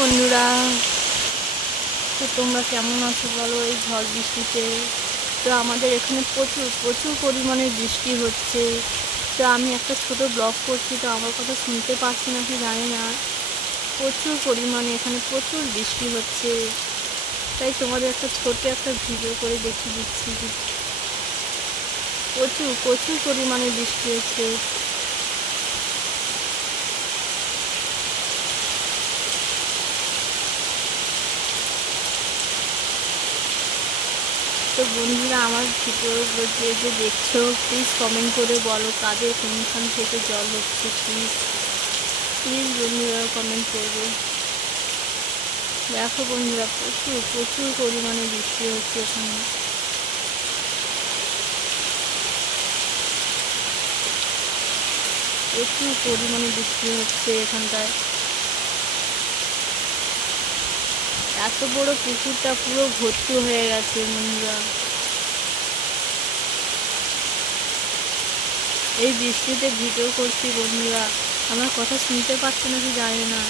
বন্ধুরা, তো তোমরা কেমন আছো বলো এই ঝড় বৃষ্টিতে? তো আমাদের এখানে প্রচুর প্রচুর পরিমাণে বৃষ্টি হচ্ছে। তো আমি একটা ছোট ব্লগ করছি, তো আমার কথা শুনতে পাচ্ছি না কি জানি না। প্রচুর পরিমাণে এখানে প্রচুর বৃষ্টি হচ্ছে, তাই তোমাদের একটা ছোট একটা ভিডিও করে দেখিয়ে দিচ্ছি। প্রচুর প্রচুর পরিমাণে বৃষ্টি হচ্ছে। তো বন্ধুরা, আমার ভিডিওগুলো যে দেখছো, প্লিজ কমেন্ট করে বলো কাদের কোনখান থেকে জল হচ্ছে। প্লিজ প্লিজ বন্ধুরা কমেন্ট করবে। দেখো বন্ধুরা, প্রচুর প্রচুর পরিমাণে বৃষ্টি হচ্ছে এখানে। প্রচুর পরিমাণে বৃষ্টি হচ্ছে এখানটায়। এত বড় পুকুরটা পুরো ভর্তি হয়ে গেছে বন্ধুরা। এই বৃষ্টিতে ভিডিও করছি বন্ধুরা, আমার কথা শুনতে পাচ্ছ নাকি জানি না।